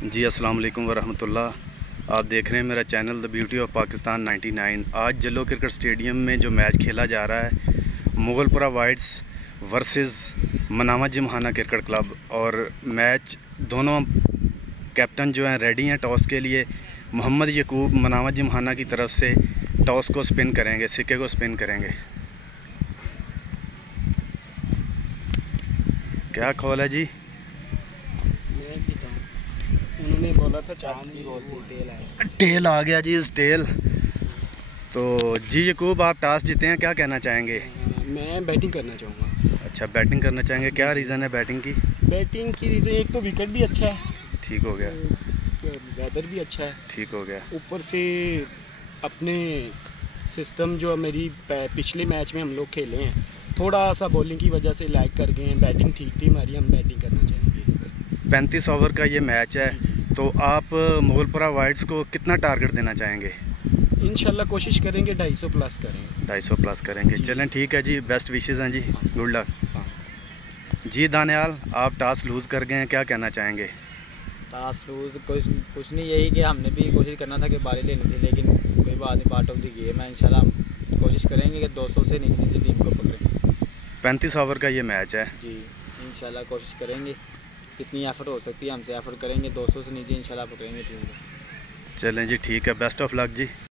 जी अस्सलाम वालेकुम वरहमतुल्लाह। आप देख रहे हैं मेरा channel the beauty of Pakistan 99। आज जलो क्रिकेट स्टेडियम में जो मैच खेला जा रहा है Mughalpura Whites versus Manama Gymkhana cricket club, और मैच दोनों कैप्टन जो हैं रेडी हैं टॉस के लिए। मोहम्मद यकूब मनामा जिमखाना की तरफ से टॉस को स्पिन करेंगे, सिक्के को स्पिन करेंगे। क्या कॉल है जी? उन्होंने बोला था चांस की बॉल थी, टेल आया। टेल आ गया जी, इस टेल। तो जी यकूब, आप टॉस जीते हैं, क्या कहना चाहेंगे? मैं बैटिंग करना चाहूँगा। अच्छा, बैटिंग करना चाहेंगे। क्या रीज़न है बैटिंग की? बैटिंग की रीज़न एक तो विकेट भी अच्छा है, ठीक हो गया, वेदर भी अच्छा है, ठीक हो गया। ऊपर से अपने सिस्टम जो मेरी पिछले मैच में हम लोग खेले हैं, थोड़ा सा बॉलिंग की वजह से लैग कर गए हैं। बैटिंग ठीक थी हमारी, हम बैटिंग करना चाहेंगे इस पर। 35 ओवर का ये मैच है, तो आप मुगलपुरा वाइट्स को कितना टारगेट देना चाहेंगे? इंशाल्लाह कोशिश करेंगे 250 प्लस करेंगे। 250 प्लस करेंगे। चलें, ठीक है जी, बेस्ट विशेज़ हैं जी, गुड लक। जी दानियाल, आप टॉस लूज़ कर गए हैं, क्या कहना चाहेंगे? टॉस लूज कुछ नहीं, यही कि हमने भी कोशिश करना था कि बारी लेनी थी, लेकिन कोई बात नहीं, पार्ट ऑफ द गेम है। इंशाल्लाह हम कोशिश करेंगे कि 200 से नीचे टीम को पकड़ें। 35 ओवर का ये मैच है जी, इंशाल्लाह कोशिश करेंगे, कितनी एफर्ट हो सकती है हमसे एफर्ट करेंगे, 200 से नीचे इंशाल्लाह पकड़ेंगे टीम को। चलें जी, ठीक है, बेस्ट ऑफ लक जी।